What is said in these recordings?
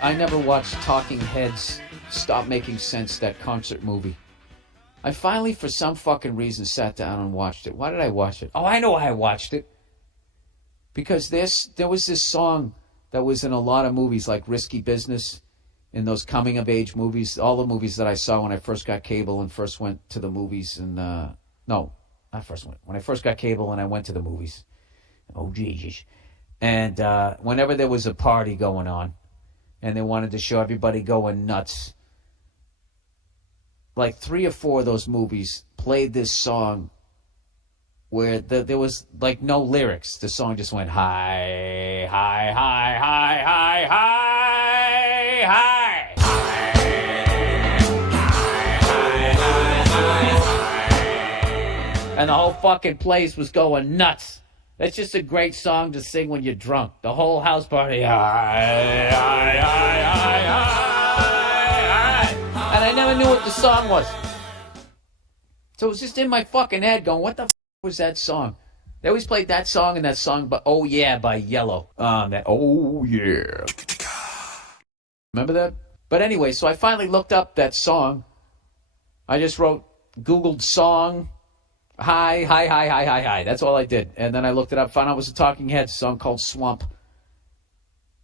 I never watched Talking Heads Stop Making Sense, that concert movie. I finally, for some fucking reason, sat down and watched it. Why did I watch it? Oh, I know why I watched it. Because there was this song that was in a lot of movies like Risky Business, in those coming-of-age movies, all the movies that I saw when I first got cable and first went to the movies. And no, not first went. When I first got cable and I went to the movies. Oh, Jesus. And whenever there was a party going on and they wanted to show everybody going nuts, like 3 or 4 of those movies played this song where there was like no lyrics. The song just went high, high, high, high, high, high, high. And the whole fucking place was going nuts. That's just a great song to sing when you're drunk. The whole house party. High, high, high, high, high, high. And I never knew what the song was. So it was just in my fucking head going, what the f*** was that song? They always played that song and that song, but Oh Yeah by Yellow. That Oh Yeah. Remember that? But anyway, so I finally looked up that song. I just Googled song. Hi, hi, hi, hi, hi, hi. That's all I did. And then I looked it up, found out it was a Talking Heads song called Swamp.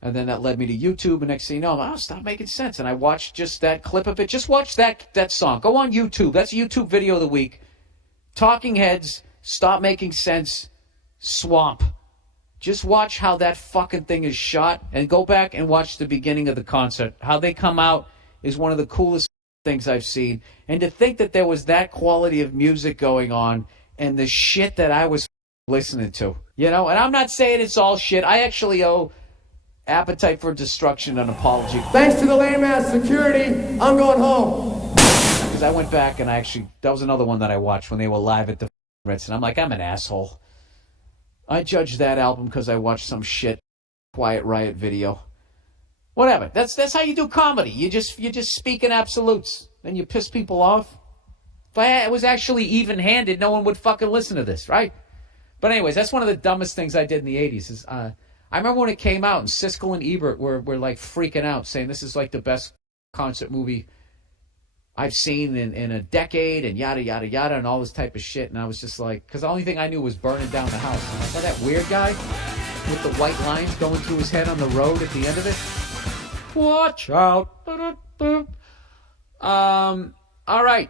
And then that led me to YouTube, and next thing you know, stop making sense. And I watched just that clip of it. Just watch that song. Go on YouTube. That's a YouTube video of the week. Talking Heads, Stop Making Sense, Swamp. Just watch how that fucking thing is shot, and go back and watch the beginning of the concert. How they come out is one of the coolest things I've seen. And to think that there was that quality of music going on and the shit that I was listening to, you know. And I'm not saying it's all shit. I actually owe Appetite for Destruction an apology. Thanks to the lame-ass security, I'm going home. Because I went back and that was another one that I watched when they were live at the Ritz, and I'm like, I'm an asshole. I judged that album because I watched some shit Quiet Riot video. Whatever. That's how you do comedy. You just speak in absolutes. Then you piss people off. If I was actually even-handed, no one would fucking listen to this, right? But anyways, that's one of the dumbest things I did in the 80s. I remember when it came out, and Siskel and Ebert were like freaking out, saying this is like the best concert movie I've seen in a decade, and yada, yada, yada, and all this type of shit. And I was just like, because the only thing I knew was Burning Down the House. I'm like, oh, that weird guy with the white lines going through his head on the road at the end of it. Watch out. All right.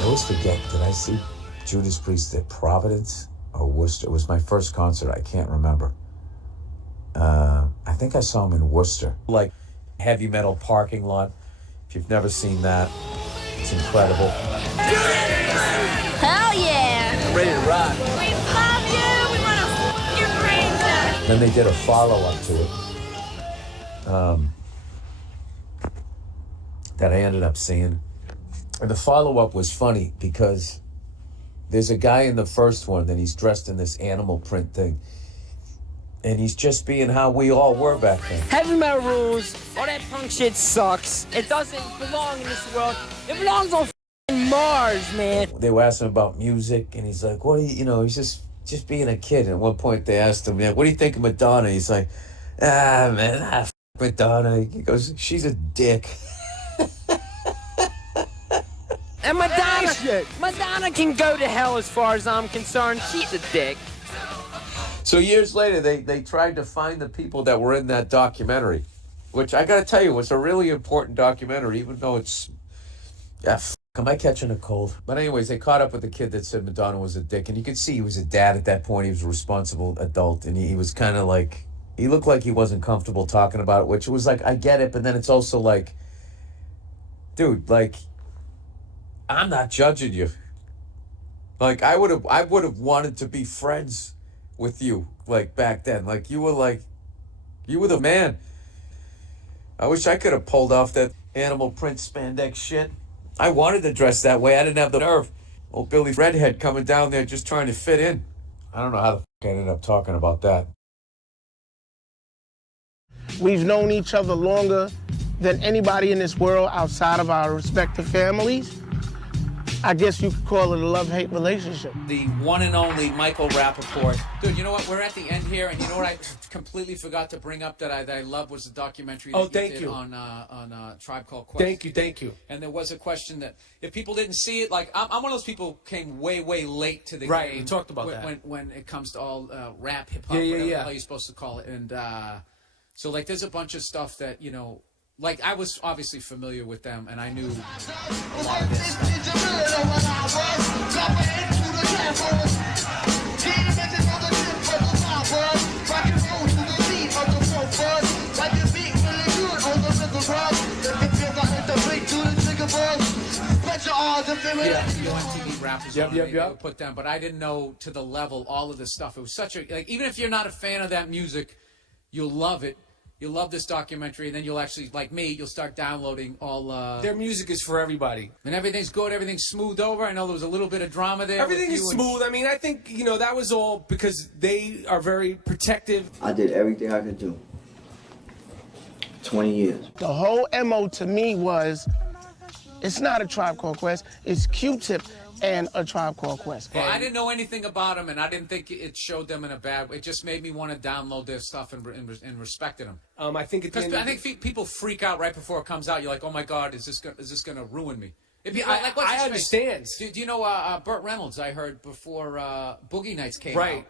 I always forget, did I see Judas Priest at Providence or Worcester? It was my first concert. I can't remember. I think I saw him in Worcester. Like heavy metal parking lot. If you've never seen that, it's incredible. Hell yeah! Ready to rock. We love you! We want to f*** your brains out! Then they did a follow-up to it that I ended up seeing. And the follow-up was funny because there's a guy in the first one that he's dressed in this animal print thing. And he's just being how we all were back then. Heavy metal rules. All that punk shit sucks. It doesn't belong in this world. It belongs on f***ing Mars, man. They were asking about music, and he's like, what do you, he's just being a kid. And at one point they asked him, what do you think of Madonna? He's like, man, f*** Madonna. He goes, she's a dick. And Madonna can go to hell as far as I'm concerned. She's a dick. So years later, they tried to find the people that were in that documentary, which I got to tell you was a really important documentary, even though it's... am I catching a cold? But anyways, they caught up with the kid that said Madonna was a dick, and you could see he was a dad at that point. He was a responsible adult, and he was kind of like... He looked like he wasn't comfortable talking about it, which was like, I get it, but then it's also like... Dude, like... I'm not judging you. Like, I would have wanted to be friends with you, like, back then. Like, you were the man. I wish I could have pulled off that animal print spandex shit. I wanted to dress that way. I didn't have the nerve. Old Billy Redhead coming down there just trying to fit in. I don't know how the I ended up talking about that. We've known each other longer than anybody in this world outside of our respective families. I guess you could call it a love-hate relationship. The one and only Michael Rappaport. Dude, you know what? We're at the end here, and you know what I completely forgot to bring up that I love was the documentary that thank did you. on Tribe Called Quest. Thank you. And there was a question that if people didn't see it, like I'm one of those people who came way late to the Right, game. you talked about when, that. when it comes to all rap, hip hop, Yeah, whatever the yeah. hell you're supposed to call it. And so like there's a bunch of stuff that like I was obviously familiar with them, and I knew a lot of this stuff. MTV rappers Yep. they would put them, but I didn't know to the level all of this stuff. It was such a like even if you're not a fan of that music, you'll love it. You'll love this documentary, and then you'll actually, like me, you'll start downloading all. Their music is for everybody. And everything's good. Everything's smoothed over. I know there was a little bit of drama there. Everything is smooth. I mean, I think that was all because they are very protective. I did everything I could do. 20 years. The whole MO to me was, it's not a Tribe Called Quest, it's Q-Tip and a Tribe Called Quest. Well, I didn't know anything about them, and I didn't think it showed them in a bad way. It just made me want to download their stuff and respected them. I think because I think people freak out right before it comes out. You're like, oh my God, is this gonna ruin me? Like, I understand. Do you know Burt Reynolds? I heard before Boogie Nights came out.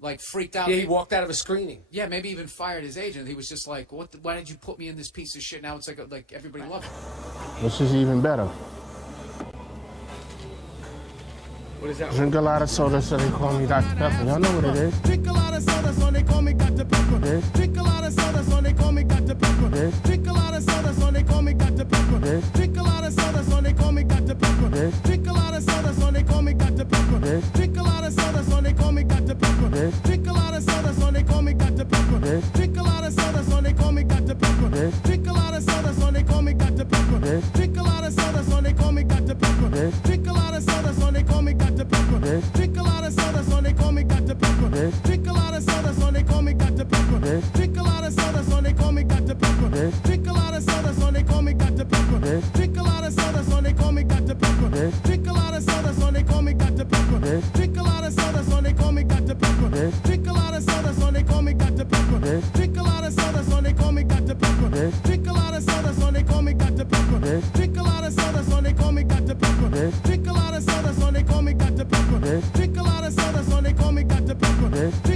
Like freaked out. Yeah, he walked out of a screening. Yeah, maybe even fired his agent. He was just like, why did you put me in this piece of shit? Now it's like everybody loves it. This is even better. What is that? Drink a lot of soda, so they call me Dr. Pepper. Y'all know what it is. Drink a lot of soda, so they call me Dr. Pepper. Yes. Drink a lot of soda, so they call me Dr. Pepper. Yes. Drink a lot of soda, so they call me Dr. Pepper. Yes. Drink a lot of soda, so they call me Dr. Pepper. Yes. Drink a lot of soda, so they call me Dr. Pepper. Yes. Drink a lot of soda, so they call me Dr. Pepper. Yes. Drink a lot of soda, so they call me Dr. Pepper. Yes. Drink a lot of soda, so they call me Dr. Pepper. Yes. Drink a lot of soda, so they call me Dr. Pepper. Yes. Drink a lot of soda, so they call me Dr. Pepper. Yes. Drink a lot of soda, so they call me Dr. Pepper. Yes. Drink a lot of soda, so they call me Dr. Pepper. Yes. Drink a lot of soda, so they call me Dr. Pepper. Yes. Drink a lot of soda, so they call me Dr. Pepper. Yes. Drink a lot of soda, so they call me Dr. Pepper. Yes. Drink a lot of soda, so they call me Dr. Pepper. Yes. Drink a lot of soda, so they call me Dr. Pepper. Yes. Drink a lot of soda, so they call me Dr. Pepper. Yes. Drink a lot of soda, so they call me Dr. Pepper. Yes. Drink a lot of soda, so they call me Dr. Pepper. Yes. Drink a lot of soda, so they call me Dr. Pepper. Yes. Drink a lot of soda, so they call me Dr. Pepper. Yes. Drink a lot of soda, so they call me Dr. Pepper. Yes. Drink a lot of soda, so they call me Dr. Pepper. Yes.